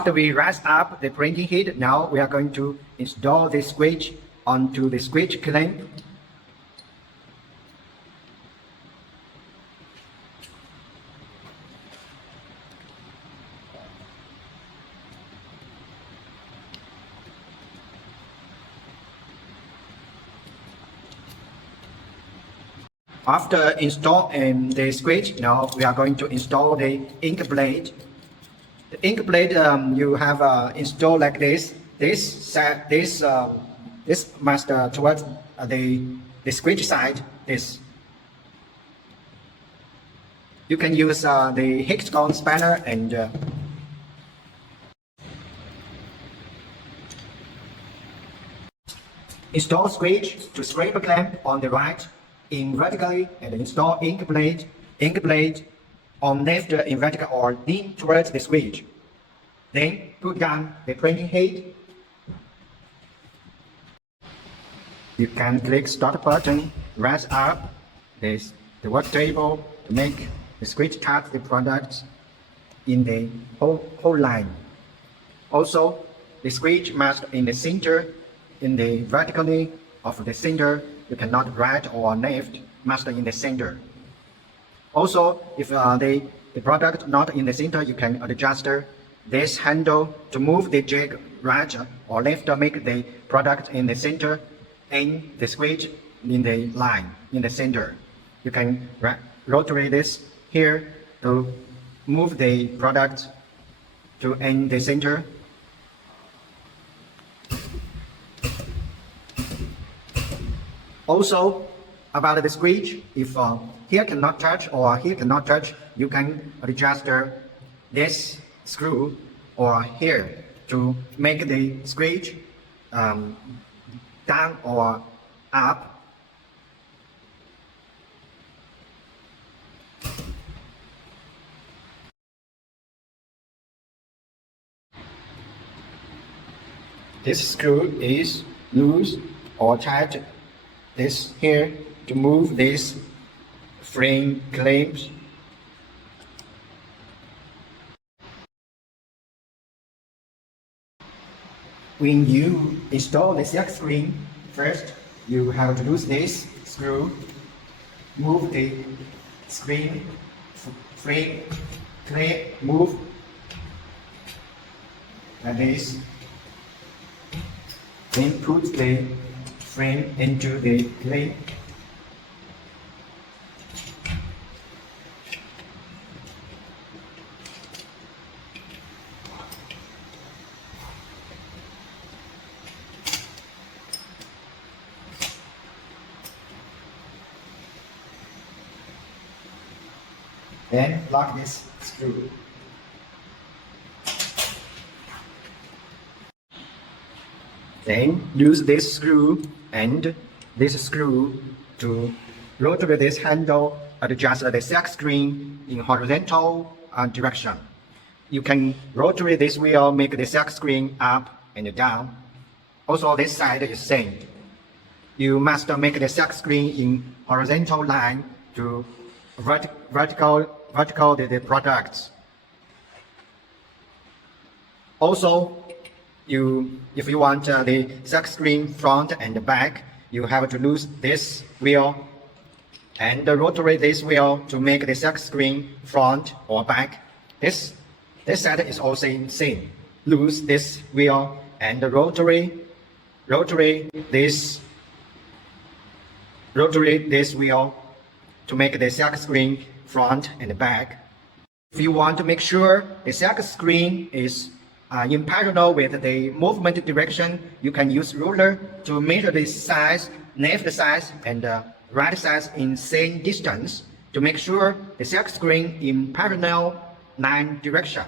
After we raise up the printing head, now we are going to install the squeegee onto the squeegee clamp. After installing the squeegee, now we are going to install the ink blade. The ink blade you have installed like this. This must towards the squeegee side. This you can use the hexagon spanner and install squeegee to scraper clamp on the right in vertically and install ink blade on left in vertical or lean towards the squeegee. Then put down the printing head. You can click start button, raise up the work table to make the squeegee cut the product in the whole line. Also, the squeegee must in the center, in the vertically of the center. You cannot right or left, must in the center. Also, if the product not in the center, you can adjust this handle to move the jig right or left to make the product in the center and the squeegee in the line in the center. You can rotate this here to move the product to in the center. Also, about the squeegee, if here cannot touch or here cannot touch, you can adjust this screw or here to make the squeegee down or up. This screw is loose or tight. This here to move this frame clamps. When you install the silk screen, first you have to lose this screw, move the screen frame clamp, move like this, then put the frame into the clamp. Then lock this screw. Then use this screw and this screw to rotate this handle, adjust the silk screen in horizontal direction. You can rotate this wheel, make the silk screen up and down. Also, this side is same. You must make the silk screen in horizontal line to vertical the products. Also, if you want the silk screen front and back, you have to lose this wheel and rotate this wheel to make the silk screen front or back. This side is also same. Lose this wheel and rotate this wheel to make the silk screen front and back. If you want to make sure the silk screen is in parallel with the movement direction, you can use ruler to measure the size, left size and right size in same distance to make sure the silk screen in parallel line direction.